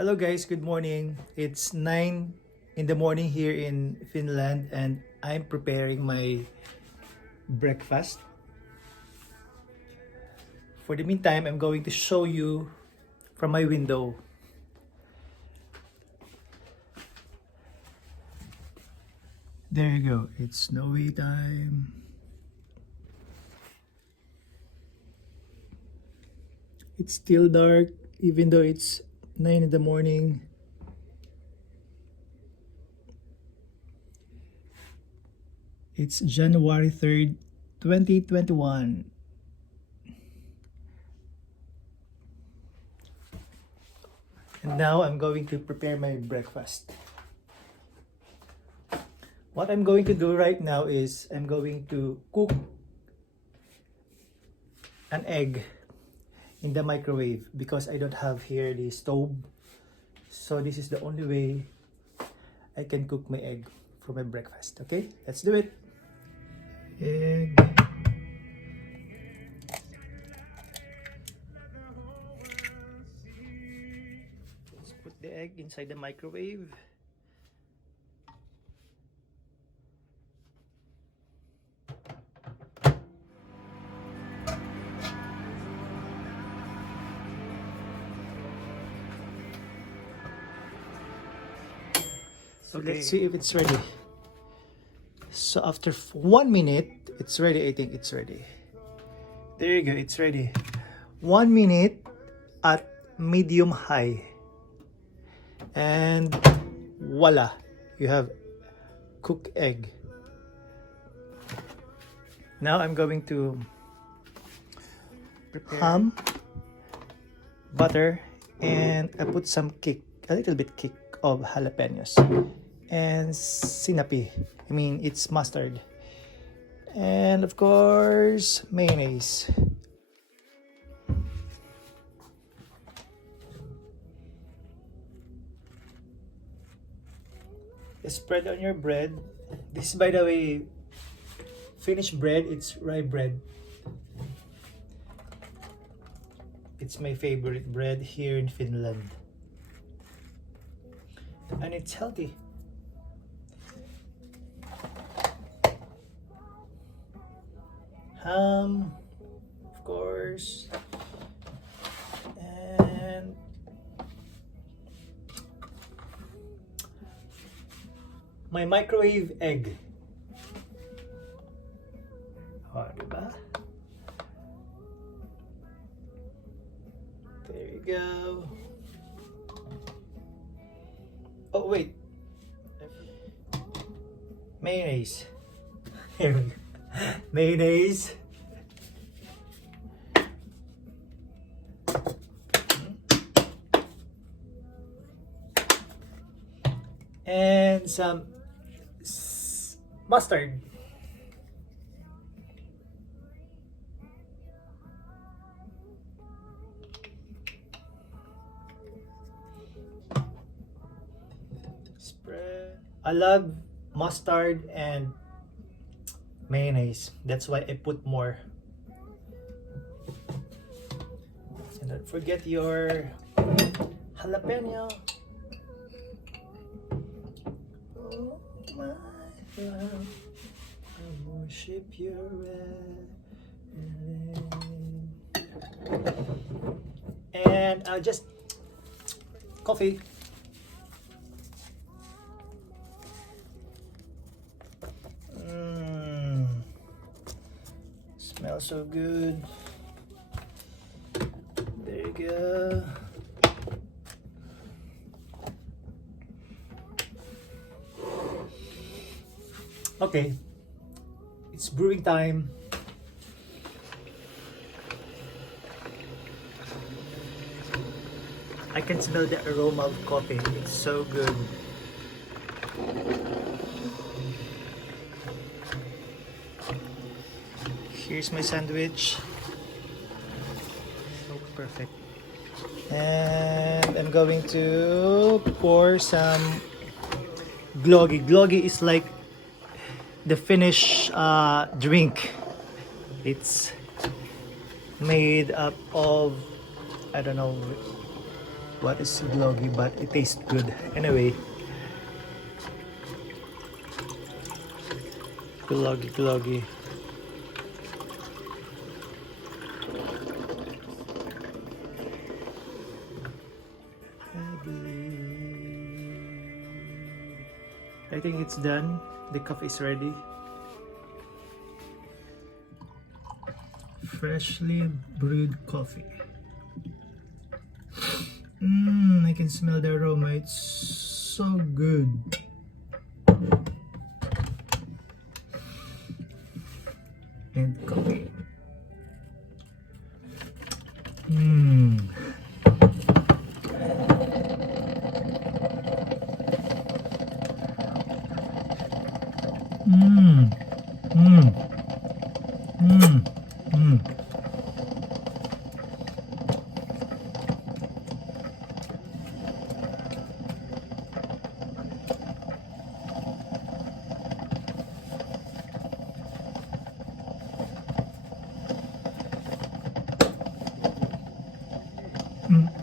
Hello guys, good morning. It's 9 in the morning here in Finland and I'm preparing my breakfast. For the meantime, I'm going to show you from my window. There you go. It's snowy time. It's still dark even though it's 9 in the morning. It's January 3rd, 2021. And now I'm going to prepare my breakfast. What I'm going to do right now is I'm going to cook an egg in the microwave because I don't have here the stove. So this is the only way I can cook my egg for my breakfast. Okay, let's do it. Egg. Let's put the egg inside the microwave. So let's see if it's ready. So after 1 minute, it's ready. I think it's ready. There you go, it's ready. 1 minute at medium high. And voila, you have cooked egg. Now I'm going to prepare ham, butter, and I put some a little bit kick of jalapenos and sinapi. I mean, it's mustard. And of course, mayonnaise. Spread on your bread. This, by the way, finished bread. It's rye bread. It's my favorite bread here in Finland. And it's healthy. Ham, of course, and my microwave egg. Oh, diba? There you go. Oh wait, mayonnaise. Here we go. Mayonnaise. And some mustard. Spread. I love mustard and mayonnaise. That's why I put more. And don't forget your jalapeno. Oh my love, I worship your name. And I'll just coffee. Smells so good. There you go. Okay, it's brewing time. I can smell the aroma of coffee. It's so good. Here's my sandwich. So perfect. And I'm going to pour some glogi. Glogi is like the Finnish drink. It's made up of, I don't know, what is gloggy, but it tastes good. Anyway, gloggy. I think it's done. The coffee is ready. Freshly brewed coffee. I can smell the aroma. It's so good. And coffee.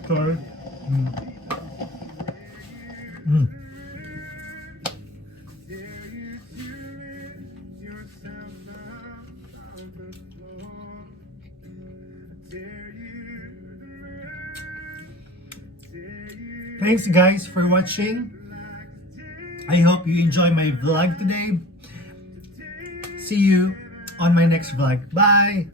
Sorry. Thanks guys for watching. I hope you enjoy my vlog today. See you on my next vlog. Bye!